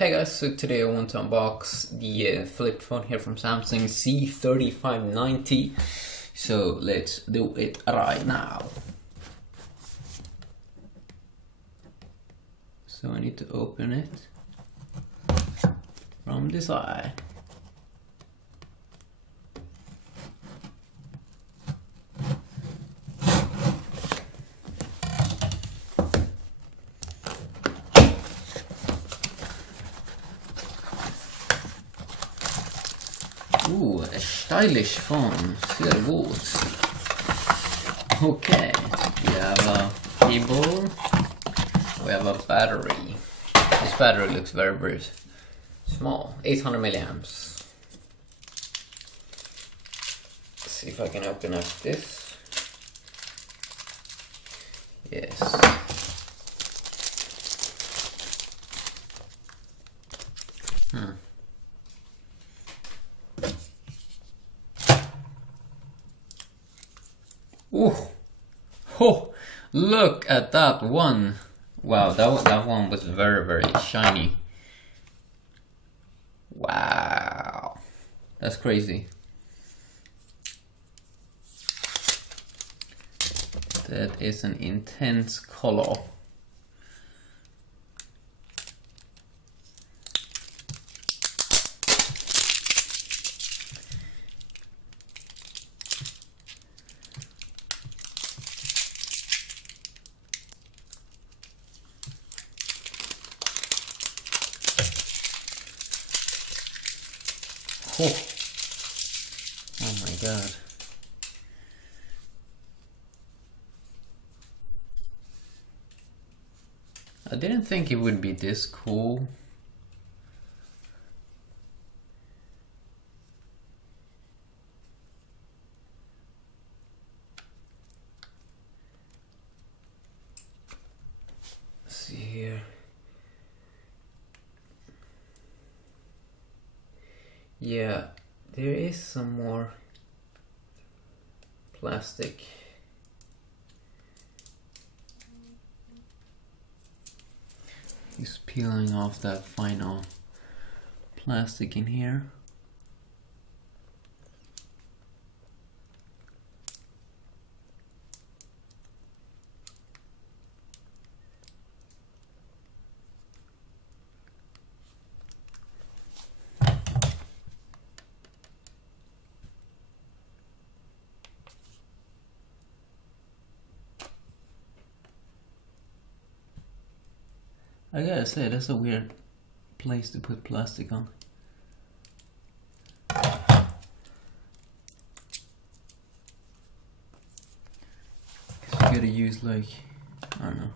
Hey guys, so today I want to unbox the flip phone here from Samsung C3590. So let's do it right now. So I need to open it from the side. Ooh, a stylish phone, sehr gut. Okay, we have a cable, we have a battery. This battery looks very small, 800 milliamps. Let's see if I can open up this. Yes. Oh, look at that one. Wow, that one was very shiny. Wow, that's crazy. That is an intense color. Oh my god. I didn't think it would be this cool. Let's see here. Yeah, there is some more plastic. He's peeling off that final plastic in here. I gotta say, that's a weird place to put plastic on. You gotta use like, I don't know.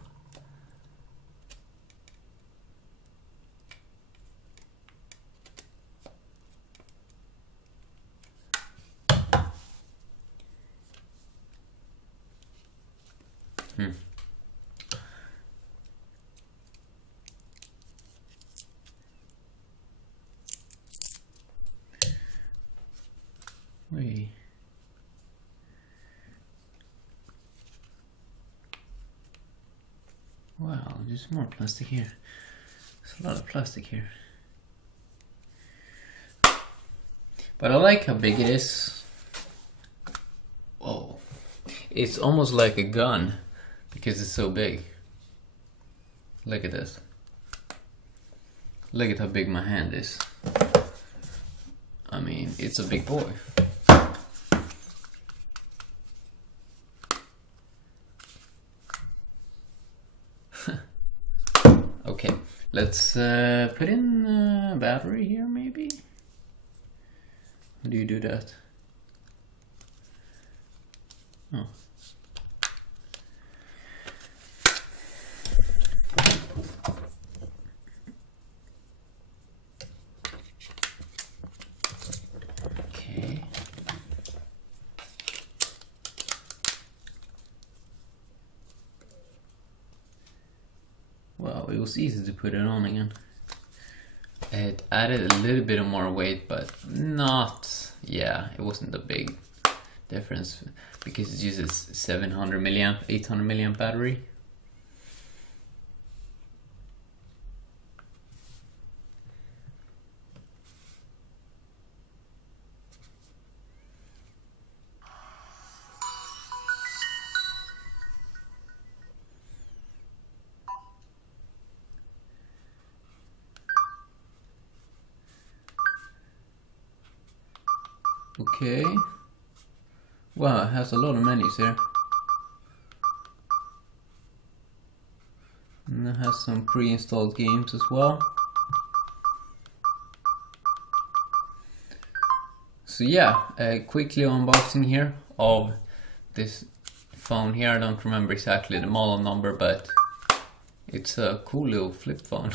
Wait. Wow, there's more plastic here. There's a lot of plastic here. But I like how big it is. Whoa. It's almost like a gun because it's so big. Look at this. Look at how big my hand is. I mean, it's a big boy. Okay, let's put in a battery here maybe? How do you do that? Oh. Okay. Wow, it was easy to put it on again. It added a little bit of more weight, but not, yeah, it wasn't a big difference because it uses 700 milliamp, 800 milliamp battery. Okay. Wow, it has a lot of menus here. And it has some pre-installed games as well. So yeah, quickly unboxing here of this phone here. I don't remember exactly the model number, but it's a cool little flip phone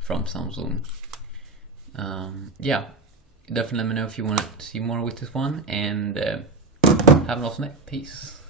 from Samsung. Yeah, definitely let me know if you want to see more with this one, and have an awesome day. Peace.